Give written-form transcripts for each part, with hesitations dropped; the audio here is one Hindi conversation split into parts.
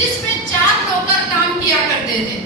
जिसमें 4 नौकर काम किया करते थे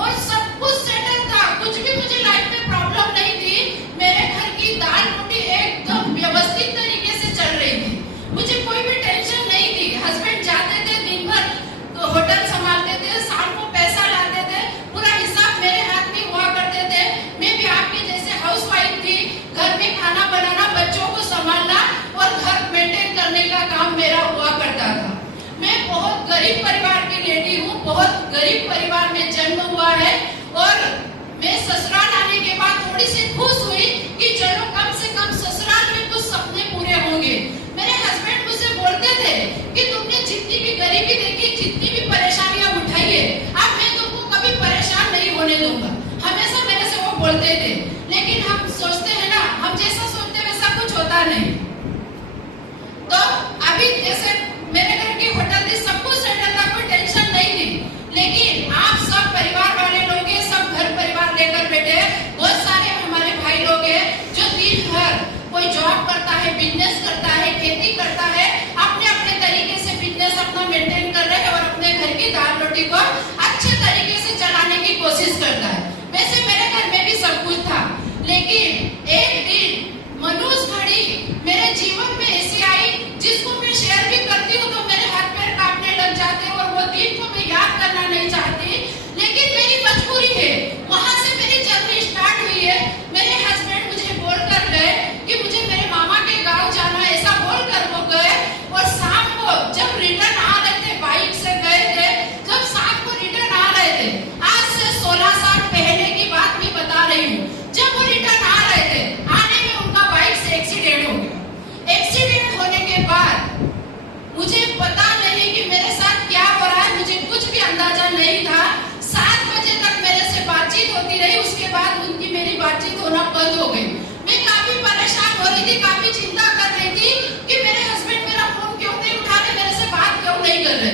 और सब कुछ सेटल था, कुछ भी मुझे लाइफ में प्रॉब्लम नहीं थी। मेरे घर की दाल रोटी एकदम व्यवस्थित तरीके से चल रही थी, मुझे कोई भी टेंशन नहीं थी। हस्बैंड जाते थे दिन भर तो होटल संभालते थे, शाम को पैसा लाते थे, पूरा हिसाब मेरे हाथ में हुआ करते थे। मैं भी आपके जैसे हाउसवाइफ थी, घर में खाना बनाना, बच्चों को संभालना और घर मेंटेन करने का काम मेरा हुआ करता था। मैं बहुत गरीब परिवार की लेडी हूँ, बहुत गरीब परिवार में जन्म हुआ है और मैं ससुराल आने के बाद थोड़ी सी खुश हुई कि चलो कम से कम ससुराल में कुछ सपने पूरे होंगे। मेरे हस्बैंड मुझे बोलते थे कि तुमने जितनी भी गरीबी देखी, जितनी भी परेशानियां उठाई है, अब मैं तुमको कभी परेशान नहीं होने दूंगा, हमेशा मेरे से वो बोलते थे। लेकिन हम सोचते हैं ना, हम जैसा सोचते वैसा कुछ होता नहीं। तो अभी जैसे मेरे घर की होटल थी, सब कुछ सेटल था, कोई टेंशन नहीं थी। लेकिन आप सब परिवार वाले लोग हैं, सब घर परिवार लेकर बैठे, बहुत सारे हमारे भाई लोग हैं जो दिन भर कोई जॉब करता है, बिजनेस करता है, खेती करता है, अपने अपने तरीके से बिजनेस अपना मेंटेन कर रहे हैं और अपने घर की दाल रोटी को अच्छे तरीके से चलाने की कोशिश करता है। वैसे मेरे घर में भी सब कुछ था, लेकिन एक दिन मनुष्य घड़ी मेरे जीवन में ऐसी आई जिसको मैं शेयर भी करती हूँ तो मेरे हाथ पैर कांपने लग जाते हैं और वो दिन को मैं याद करना नहीं चाहती, लेकिन मेरी मजबूरी है। वहां से मेरी जर्नी स्टार्ट हुई है। मेरे हस्बैंड मुझे बोलकर गए कि मुझे मेरे मामा के गांव जाना, ऐसा बोलकर वो गए और शाम को जब रिटर्न आ रहे थे, बाइक से गए थे, जब शाम को रिटर्न आ रहे थे, आज से 16 साल पहले की बात मैं बता रही हूँ, जब वो रिटर्न आ रहे थे, आने में उनका बाइक से एक्सीडेंट हो गया। एक्सीडेंट होने के बाद मुझे पता नहीं कि मेरे साथ क्या हो रहा है, मुझे कुछ भी अंदाजा नहीं था। 7 बजे तक मेरे से बातचीत होती रही, उसके बाद उनकी मेरी बातचीत होना बंद हो गई। मैं काफी परेशान हो रही थी, काफी चिंता कर रही थी कि मेरे हस्बैंड मेरा फोन क्यों नहीं उठा रहे, मेरे से बात क्यों नहीं कर रहे।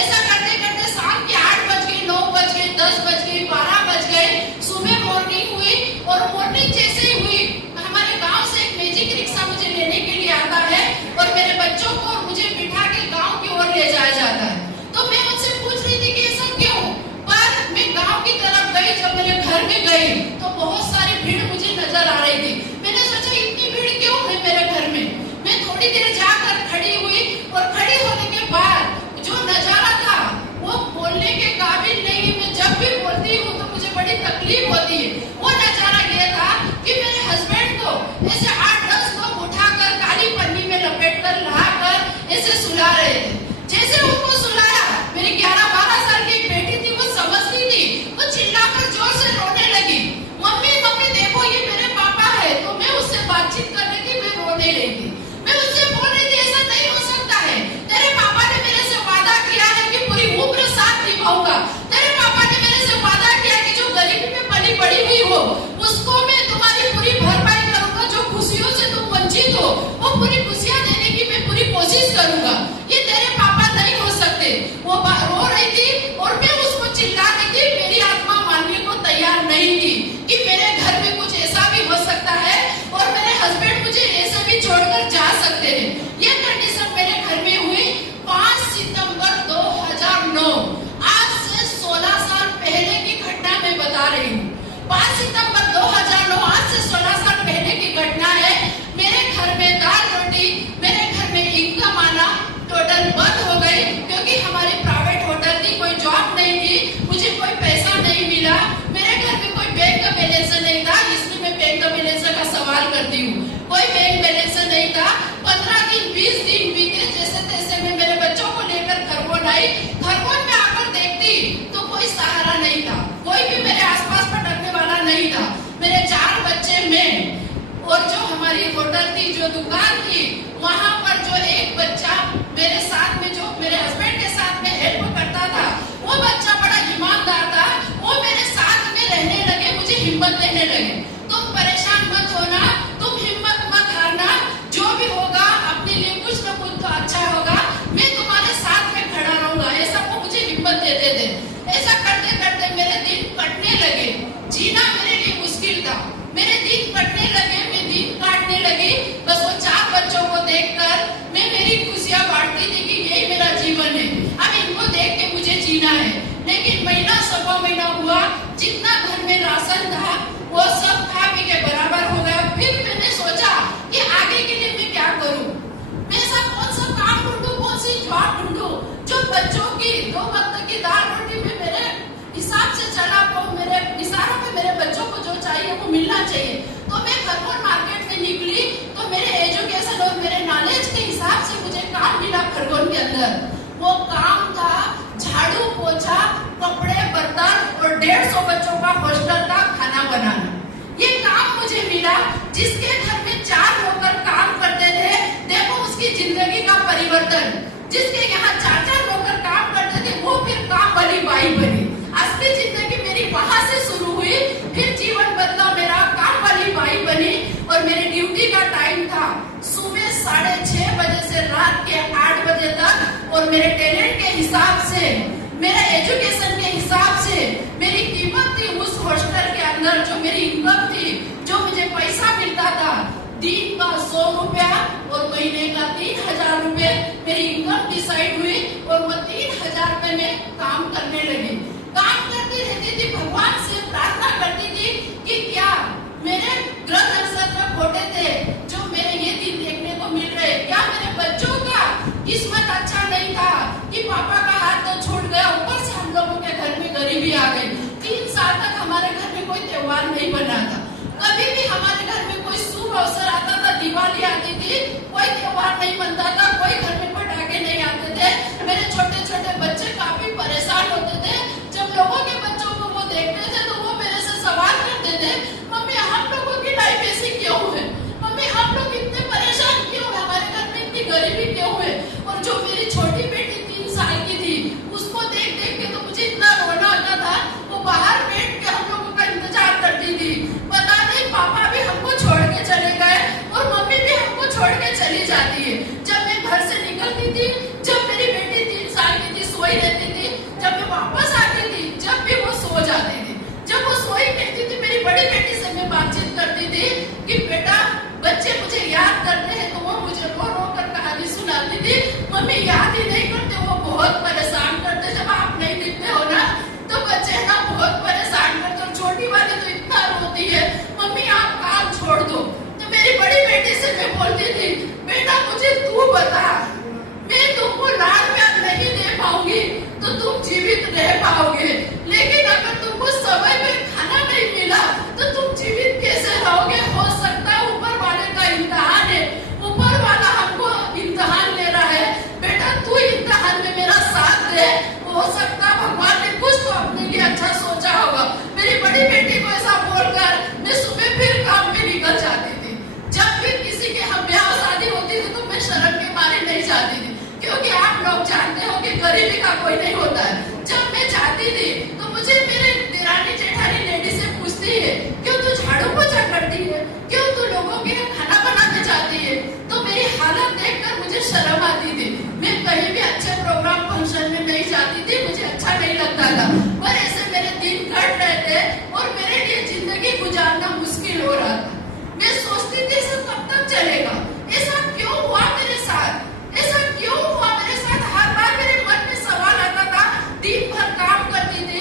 ऐसा करते करते शाम के 8 बज गए, 9 बज गए, 10 बज गए, 12 बज गए। सुबह मॉर्निंग हुई और मॉर्निंग जैसे ही हुई, हमारे गांव से एक मैजिक रिक्शा मुझे लेने के लिए आता है और मेरे बच्चों को और मुझे बिठा के गांव की ओर ले जाया जाता है। तो मैं मुझसे पूछ रही थी कि ऐसा क्यों, पर मैं गांव की तरफ गई, जब मेरे घर में गई तो बहुत सारी भीड़ मुझे नजर आ रही थी। मैंने सोचा इतनी भीड़ क्यों है मेरे घर में। मैं थोड़ी देर जाकर खड़ी हुई और खड़ी होने के बाद जो नजारा था वो बोलने के काबिल नहीं। मैं जब भी बोलती हूँ तो मुझे बड़ी तकलीफ होती है। वो नजारा ये था कि मेरे हस्बैंड को ऐसे 8-10 लोग उठाकर काली पन्नी में लपेट कर लाकर ऐसे सुला रहे थे। जैसे उनको सुलाया, मेरी 11-12 साल की एक बेटी थी, वो समझती थी, वो चिल्लाकर जोर से रोने लगी, मम्मी मम्मी देखो ये मेरे पापा है। तो मैं उससे बातचीत कर रही थी, मैं रोने लगी। मैं उससे बोल रही थी ऐसा नहीं हो सकता है, तेरे पापा ने मेरे से वादा किया है कि पूरी उम्र साथ निभाऊंगा। तेरे पापा ने मेरे से वादा किया कि जो गरीबी में पली पड़ी हुई हो उसको मैं तुम्हारी पूरी भरपाई करूंगा, जो खुशियों से तुम वंचित हो वो पूरी खुशियां देने की मैं पूरी कोशिश करूंगा। ये तेरे पापा नहीं हो सकते। वो रो रही थी और मैं उसको चिल्ला रही थी। मेरी आत्मा मानने को तैयार नहीं थी कि मेरे घर में कुछ ऐसा भी हो सकता है और मेरे हस्बैंड मुझे ऐसे भी छोड़कर जा सकते हैं। ये कंडीशन मेरे घर में हुई 5 सितंबर 2009। आज से 16 साल पहले की घटना मैं बता रही हूँ। 5 सितंबर 2009, आज से 16 साल पहले की घटना है। मेरे घर में दाल रोटी, मेरे घर में इनकम आना टोटल बंद हो गई, क्योंकि हमारी प्राइवेट होटल थी, कोई जॉब नहीं थी, मुझे कोई पैसा नहीं मिला। मेरे घर में कोई बैंक का बैलेंस नहीं था, इसलिए मैं बैंक का बैलेंस का सवाल करती हूँ। कोई बैंक बैलेंस नहीं था। 15 दिन 20 दिन बीते, जैसे तैसे मैं मेरे बच्चों को लेकर खरगोन आई। खरगोन में आकर देखती तो कोई सहारा नहीं था, कोई भी मेरे आसपास भटकने वाला नहीं था। मेरे 4 बच्चे, मैं और जो हमारी होटल थी, जो दुकान थी, वहां पर जो एक बच्चा मेरे साथ में, जो मेरे हस्बैंड के साथ में हेल्प करता था, वो बच्चा बड़ा ईमानदार था। वो मेरे साथ में रहने लगे, मुझे हिम्मत देने लगे। तुम परेशान मत होना, तुम हिम्मत मत हारना, जो भी होगा अपने लिए कुछ न कुछ तो अच्छा होगा, मैं तुम्हारे साथ में खड़ा रहूंगा। ऐसा वो मुझे हिम्मत देते थे। ऐसा करते करते मेरे दिन कटने लगे। जीना मेरे लिए मुश्किल था, मेरे दिन कटने लगे, मैं दिन काटने लगी। बस वो 4 बच्चों को देखकर मैं मेरी खुशियां बांटती थी कि यही मेरा जीवन है। अब इनको देख के मुझे जीना है। लेकिन महीना सवा महीना हुआ, जितना घर में राशन था वो सब खा पी के बराबर हो गया। फिर मैंने सोचा कि आगे के लिए मैं क्या करूं, मैं ऐसा कौन सा काम ढूंढूं, कौन सी जॉब ढूंढूं जो बच्चों की 2 वक्त की दाल रोटी में मेरे हिसाब से चला पाऊं, मेरे इशारों पे मेरे बच्चों को जो चाहिए वो मिलना चाहिए। तो मैं खरगोन मार्केट में निकली, तो मेरे एजुकेशन और मेरे नॉलेज के हिसाब से मुझे काम मिला खरगोन के अंदर। वो काम था झाड़ू पोछा, कपड़े बर्तन और 150 बच्चों का हॉस्टल का खाना बनाना। ये काम मुझे मिला, जिसके घर में 4 नौकर काम करते थे, देखो उसकी जिंदगी का परिवर्तन। जिसके यहाँ 4 नौकर काम करते थे वो फिर काम वाली बाई बनी। असली जिंदगी मेरी वहां से शुरू हुई, फिर जीवन बदला मेरा, काम वाली बाई बनी। और मेरी ड्यूटी का टाइम था सुबह 6:30 बजे से रात के 8 बजे तक। और मेरे टैलेंट के हिसाब से, मेरे एजुकेशन के हिसाब से मेरी कीमत थी उस हॉस्टल के अंदर, जो मेरी इनकम थी, जो मुझे पैसा मिलता था दिन का 100 रुपया और महीने का 3000 रुपये मेरी इनकम डिसाइड हुई। और वो 3000 रुपये में काम करने लगी। काम करती रहती थी, भगवान से प्रार्थना करती थी कि क्या मेरे ग्रह नक्षत्र खोटे थे जो मेरे ये दिन देखने को मिल रहे, क्या मेरे बच्चों का किस्मत अच्छा नहीं था कि पापा का हाथ तो छूट गया, ऊपर से हम लोगों के घर में गरीबी आ गई। 3 साल तक हमारे घर में कोई त्योहार नहीं बना था, कभी भी हमारे घर में कोई शुभ अवसर आता था, दिवाली आती थी, कोई त्योहार नहीं बनता था, कोई घर में पटाखे नहीं आते थे। मेरे छोटे छोटे बच्चे काफी परेशान होते थे। जब लोगों के बच्चों को वो देखते थे तो वो मेरे से सवाल करते थे, मम्मी हम लोगों की लाइफ ऐसी क्यों है, मम्मी हम लोग इतने परेशान क्यों है, हमारे घर में इतनी गरीबी क्यों है। और जो मेरी छोटी बेटी 3 साल की थी, उसको देख देख के तो मुझे इतना रोना आता था। वो बाहर बैठ के हम लोगों का इंतजार करती थी। पता नहीं पापा भी हमको छोड़ के चले गए और मम्मी भी हमको छोड़ के चली जाती है। जब मैं घर से निकलती थी, जब मेरी बेटी 3 साल की थी, सोई रहती थी, जब मैं वापस आती थी, जब भी वो सो जाती थी, जब वो सोई रहती थी, मेरी बड़ी बेटी से मैं बातचीत करती थी कि बेटा बच्चे मुझे याद करते हैं, तो वो मुझे रो रो कर कहानी सुनाती थी। मम्मी याद ही नहीं करते, वो बहुत परेशान करते, जब आप नहीं दिखते हो ना तो बच्चे ना बहुत परेशान करते। और छोटी वाली तो इतना रोती है, मम्मी आप काम छोड़ दो। तो मेरी बड़ी बेटी से मैं बोलती थी, बेटा मुझे तू बता, मैं तुमको लाड प्यार नहीं दे पाऊंगी तो तुम जीवित रह पाओगे, लेकिन अगर तुमको समय में खाना नहीं मिला तो तुम जीवित कैसे रहोगे। हो सकता है ऊपर वाले का इम्तिहान है, ऊपर वाला हमको इम्तिहान ले रहा है, बेटा तू इम्तिहान में मेरा साथ दे, हो सकता भगवान ने कुछ तो अपने लिए अच्छा सोचा होगा। मेरी बड़ी बेटी को ऐसा बोलकर मैं सुबह फिर काम पे निकल जाती थी। जब भी किसी के हम ब्याह शादी होती थी तो मैं शर्म के मारे नहीं जाती थी, क्योंकि आप लोग जानते हो कि गरीबी का कोई नहीं होता है। जब मैं जाती थी तो मुझे मेरे देरानी जेठानी लेडी से पूछती है, क्यों तू झाड़ू पोछा करती है, क्यों तू लोगों के लिए खाना बनाने जाती है। तो मेरी हालत देखकर मुझे शर्म आती थी। मैं कहीं भी अच्छे प्रोग्राम फंक्शन में नहीं जाती थी, मुझे अच्छा नहीं लगता था। पर ऐसे मेरे दिन कट रहे थे और मेरे लिए जिंदगी गुजारना मुश्किल हो रहा था। मैं सोचती थी सब कब तक चलेगा, ऐसा क्यों हुआ मेरे साथ, ऐसा क्यों हुआ मेरे साथ। हर बार मेरे मन में सवाल आता था। दिन भर काम करती थी,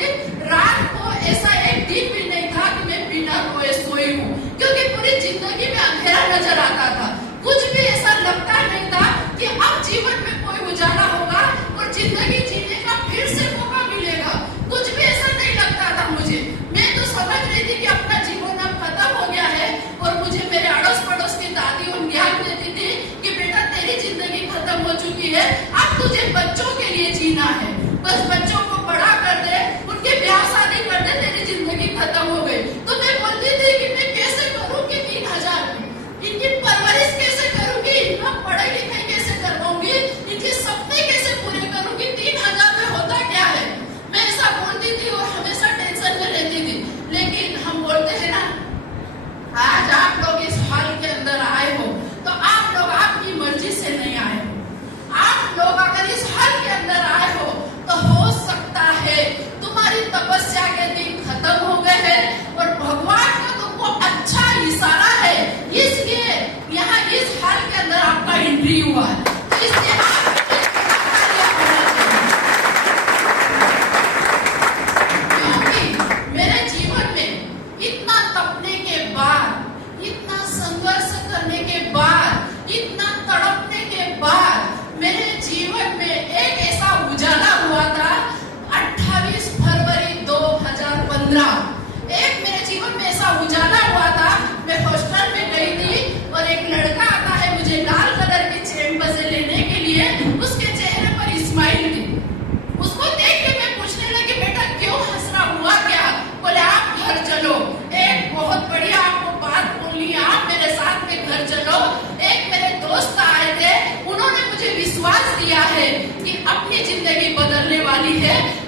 रात को ऐसा एक दिन भी नहीं था कि मैं बिना रोए सोई हूँ, क्योंकि पूरी जिंदगी में अंधेरा नजर आता था। कुछ भी ऐसा लगता नहीं था कि अब जीवन में कोई उजाला होगा और जिंदगी जीने का फिर से मौका मिलेगा। कुछ भी ऐसा नहीं लगता था मुझे। मैं तो समझ रही थी कि अपना जीवन अब खत्म हो गया है। और मुझे मेरे अड़ोस पड़ोस की दादी और ज्ञान देती थी कि बेटा तेरी जिंदगी खत्म हो चुकी है, अब तुझे बच्चों के लिए जीना है, बस बच्चों को बड़ा कर दे, उनके ब्याह शादी कर दे, तेरी जिंदगी खत्म हो गई। तो मैं बोलती थी कि मैं कैसे करूँगी 3000 में, इनकी परवरिश कैसे करूँगी, इनका पढ़ाई लिखाई कैसे करवाऊंगी, इनके सपने कैसे पूरे करूँगी, 3000 में होता क्या है। मैं ऐसा बोलती थी और हमेशा टेंशन में रहती थी। लेकिन हम बोलते हैं ना, आज आप लोग इस हॉल के अंदर आए हो तो आप लोग आपकी मर्जी से नहीं आए हो। आप लोग अगर इस हॉल के अंदर आए हो तो हो सकता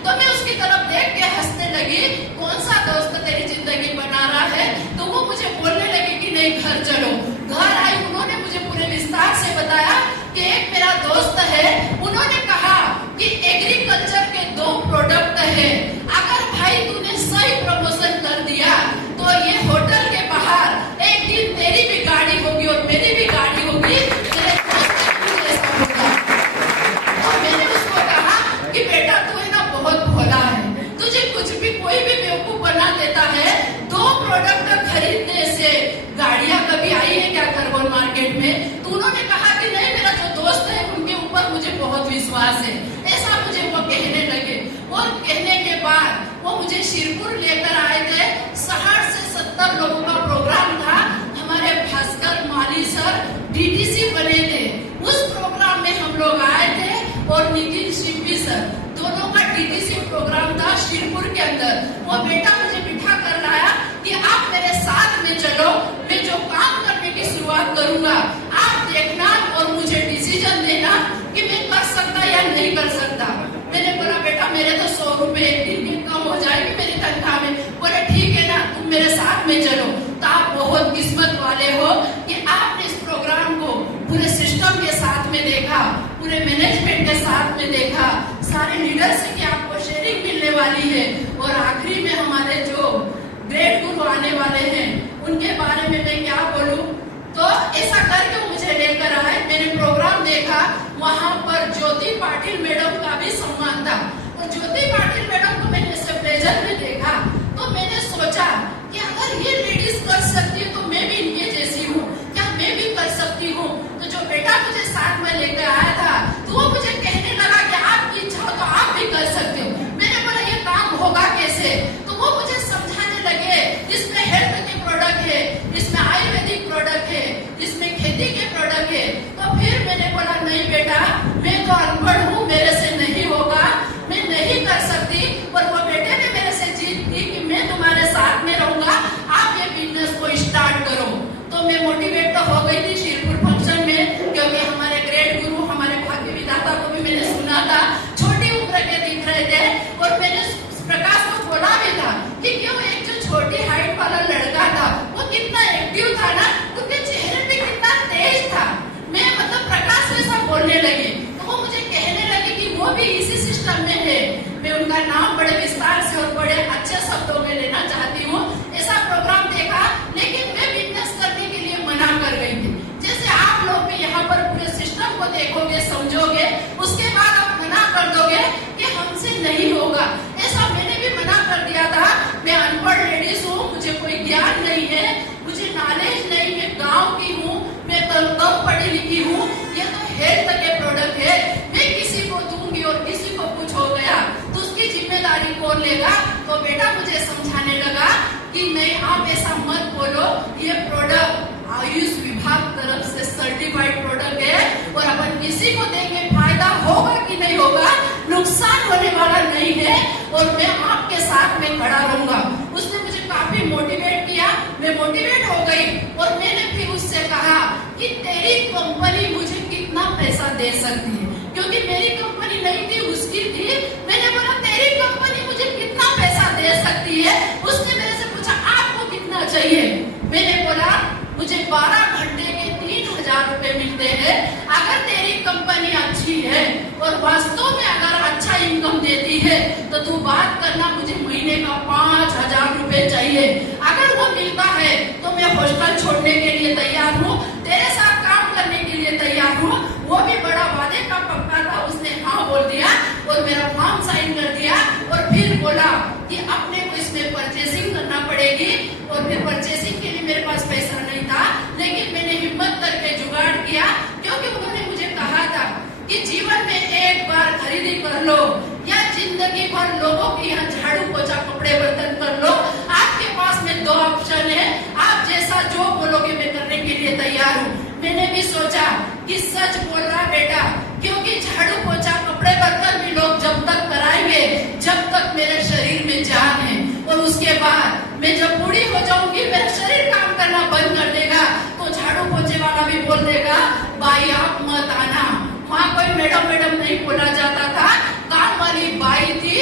तो मैं उसकी तरफ देख के हंसने लगी, कौन सा दोस्त तेरी जिंदगी बना रहा है? तो वो मुझे बोलने लगी कि नहीं घर चलो। घर आई, उन्होंने मुझे पूरे विस्तार से बताया कि एक मेरा दोस्त है, उन्होंने कहा कि एग्रीकल्चर के 2 प्रोडक्ट है, अगर भाई तूने सही प्रमोशन कर दिया तो ये होटल के बाहर एक दिन तेरी भी गाड़ी होगी और मेरी भी गाड़ी होगी, मेरे दोस्त ने ऐसा बोला। तो मैंने उसको कहा कि बेटा तू है ना बहुत भोला है, तुझे कुछ भी कोई भी बेवकूफ बना देता है। 2 प्रोडक्ट खरीदने से गाड़ियां कभी आई है क्या खरगोन मार्केट में? तो उन्होंने कहा कि नहीं, मेरा जो दोस्त है उनके ऊपर मुझे बहुत विश्वास है, ऐसा मुझे वो कहने लगे। और कहने के बाद वो मुझे शिरपुर लेकर आए थे। 60 से 70 लोगों का प्रोग्राम था। हमारे भास्कर माली सर डीटीसी बने थे, उस प्रोग्राम में हम लोग आए थे। और नितिन शिंपी सर, दोनों का डीटीसी प्रोग्राम था शिरपुर के अंदर। वो बेटा मुझे बिठा कर लाया कि आप मेरे साथ में चलो, मैं जो काम करने की शुरुआत करूंगा आप देखना और मुझे डिसीजन देना कि मैं कर सकता या नहीं कर सकता। मैंने बोला बेटा मेरे तो 100 रुपए एक दिन की कम हो जाएगी मेरी तनख्वाह में। बोले ठीक है ना, तुम मेरे साथ में चलो। तो आप बहुत किस्मत वाले हो कि आपने इस प्रोग्राम को पूरे सिस्टम के साथ में देखा, पूरे मैनेजमेंट के साथ में देखा, सारे लीडर से कि आपको शेयरिंग मिलने वाली है। और आखिरी में हमारे जो ग्रेड गुरु आने वाले हैं उनके बारे में मैं क्या बोलूं। तो ऐसा करके मुझे लेकर आए, मैंने प्रोग्राम देखा, वहां पर ज्योति पाटिल मैडम का भी सम्मान था। और ज्योति पाटिल मैडम को मैंने ऐसे प्लेजर में देखा तो मैंने सोचा कि अगर ये लेडीज कर सकती है तो मैं भी इनके जैसी हूँ, क्या मैं भी कर सकती हूँ? तो जो बेटा मुझे साथ में लेकर आया था तो वो मुझे कहने लगा कि आपकी इच्छा हो तो आप भी कर सकते हो। मैंने बोला ये काम होगा कैसे? तो वो मुझे समझाने लगे, इसमें हेल्थ के प्रोडक्ट है, इसमें आयुर्वेदिक प्रोडक्ट है, इसमें खेती के प्रोडक्ट है। तो फिर मैंने बोला नहीं बेटा, मैं तो अनपढ़ हूँ, मेरे से नहीं होगा, मैं नहीं कर सकती। और वो बेटे ने मेरे से जीत की कि मैं तुम्हारे साथ में रहूंगा, आप ये बिजनेस को स्टार्ट करो। तो मैं मोटिवेट तो हो गई थी शिरपुर फंक्शन में, क्योंकि हमारे ग्रेट गुरु, हमारे भाग्य विधाता को भी मैंने सुना था, छोटी उम्र के दिख रहे थे। और मैंने प्रकाश को बोला भी था कि क्यों एक जो छोटी हाइट वाला लड़का था वो कितना एक्टिव था ना, उनके चेहरे पे कितना तेज था। मैं मतलब प्रकाश वैसा बोलने लगी तो वो मुझे कहने लगे कि वो भी इसी सिस्टम में है। मैं उनका नाम बड़े विस्तार से और बड़े अच्छे शब्दों में लेना चाहती हूँ। ऐसा प्रोग्राम देखा लेकिन मैं बिजनेस करने के लिए मना कर गई थी। जैसे आप लोग भी यहाँ पर पूरे सिस्टम को देखोगे, समझोगे, उसके बाद आप मना कर दोगे कि हमसे नहीं होगा, ऐसा मैंने भी मना कर दिया था। मैं अनपढ़ लेडीज हूँ, मुझे कोई ज्ञान नहीं है, मुझे नॉलेज नहीं, मैं गाँव की हूँ, मैं कम पढ़ी लिखी हूँ, ये तो हेल्थ के प्रोडक्ट है, मैं किसी को दूंगी और किसी को कुछ हो गया तो उसकी जिम्मेदारी कौन लेगा? तो बेटा मुझे समझाने लगा कि नहीं आप ऐसा मत बोलो, ये प्रोडक्ट आयुष विभाग तरफ से सर्टिफाइड प्रोडक्ट है और अपन किसी को देंगे, फायदा होगा कि नहीं होगा, नुकसान होने वाला नहीं है और मैं आपके साथ में खड़ा रहूंगा। उसने मुझे काफी मोटिवेट किया, मैं मोटिवेट हो गई। और मैंने फिर उससे कहा कि तेरी कंपनी मुझे कितना पैसा दे सकती है, क्योंकि मेरी कंपनी नहीं थी, उसकी थी। मैंने बोला तेरी कंपनी मुझे कितना पैसा दे सकती है? उसने मेरे से पूछा आपको कितना चाहिए? मैंने बोला मुझे 12 घंटे के 3000 रुपए मिलते हैं। अगर तेरी कंपनी अच्छी है और वास्तव में अगर अच्छा इनकम देती है तो तू बात करना, मुझे महीने का 5000 रुपए चाहिए। अगर वो मिलता है तो मैं हॉस्टल छोड़ने के लिए तैयार हूँ, तेरे साथ काम करने के लिए तैयार हूँ। वो भी बड़ा वादे का पक्का था, उसने हाँ बोल दिया और मेरा फॉर्म साइन कर दिया। और फिर बोला कि अपने को इसमें परचेसिंग करना पड़ेगी। और फिर परचेसिंग के लिए मेरे पास पैसा नहीं था, लेकिन मैंने हिम्मत करके जुगाड़ किया, क्योंकि उन्होंने मुझे कहा था कि जीवन में एक बार खरीदी कर लो या जिंदगी भर लोगों के यहाँ झाड़ू पोछा कपड़े बर्तन कर लो। आपके पास में 2 ऑप्शन है, आप जैसा जो बोलोगे मैं करने के लिए तैयार हूँ। मैंने भी सोचा कि सच बोल रहा बेटा, क्योंकि झाड़ू पोछा कपड़े बर्तन भी लोग जब तक कराएंगे जब तक मेरे शरीर में जान है। और उसके बाद मैं जब बूढ़ी हो जाऊंगी, मेरा शरीर काम करना बंद कर देगा, तो झाड़ू पोछे वाला भी बोल देगा भाई आप मत आना। वहाँ कोई मैडम नहीं बोला जाता था, काम वाली बाई थी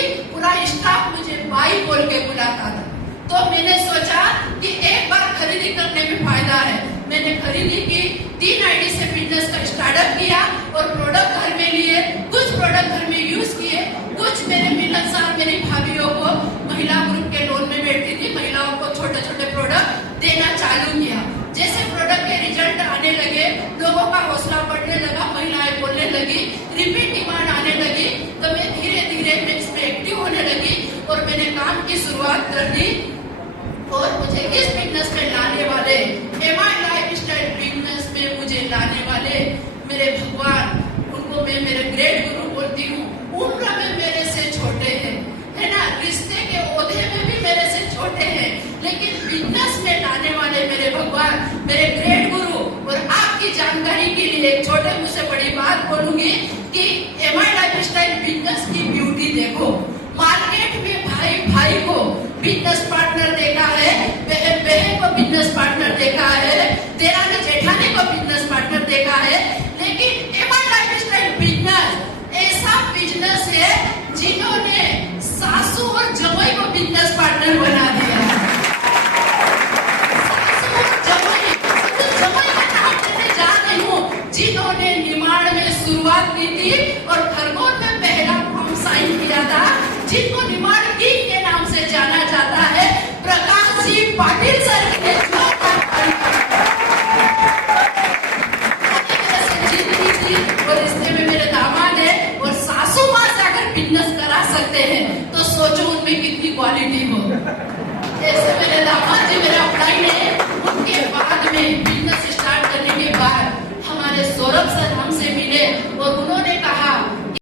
स्टाफ मुझे बाई बोल के बुलाता था। तो मैंने सोचा कि एक बार खरीदी करने में फायदा है। मैंने खरीदी की, 3 आईडी से बिजनेस का स्टार्टअप किया और प्रोडक्ट घर में लिए, कुछ प्रोडक्ट घर में यूज किए, कुछ मेरे मिलनसार मेरी भाभीयों को महिला ग्रुप के लोन में बैठती थी, महिलाओं को छोटे छोटे प्रोडक्ट देना चालू किया। जैसे प्रोडक्ट के रिजल्ट आने लगे, लोगों का हौसला बढ़ने लगा, महिलाएं बोलने लगी, रिपीट डिमांड आने लगी, तो मैं धीरे धीरे इसमें एक्टिव होने लगी और मैंने काम की शुरुआत कर दी। और मुझे इस बिजनेस में लाने वाले, एमआई लाइफस्टाइल बिजनेस में मुझे लाने वाले मेरे भगवान, उनको मैं मेरे ग्रेट गुरु बोलती हूँ। उम्र में मेरे से छोटे हैं, है ना, रिश्ते के ओहदे में भी मेरे से छोटे हैं, लेकिन बिजनेस में लाने वाले मेरे भगवान, मेरे ग्रेट गुरु। और आपकी जानकारी के लिए एक छोटे मुझसे बड़ी बात बोलूंगी कि एमआई लाइफस्टाइल बिजनेस की ब्यूटी देखो। मार्केट में भाई भाई को बिजनेस पार्टनर देखा है, बहन बहन को बिजनेस पार्टनर देखा है, देरानी जेठानी को बिजनेस पार्टनर देखा है, लेकिन एमआई लाइफस्टाइल बिजनेस ऐसा बिजनेस है जिन्होंने सासू और जमाई को बिजनेस पार्टनर बना दिया है। सासू और जमाई, तो जमाई का नाम लेने जा रही हूँ, जिन्होंने निमाड़ में शुरुआत की थी और खरगोन में पहला फॉर्म साइन किया था, जिनको निमाड़ किंग के नाम से जाना जाता है, प्रकाश जी पाटिल सर।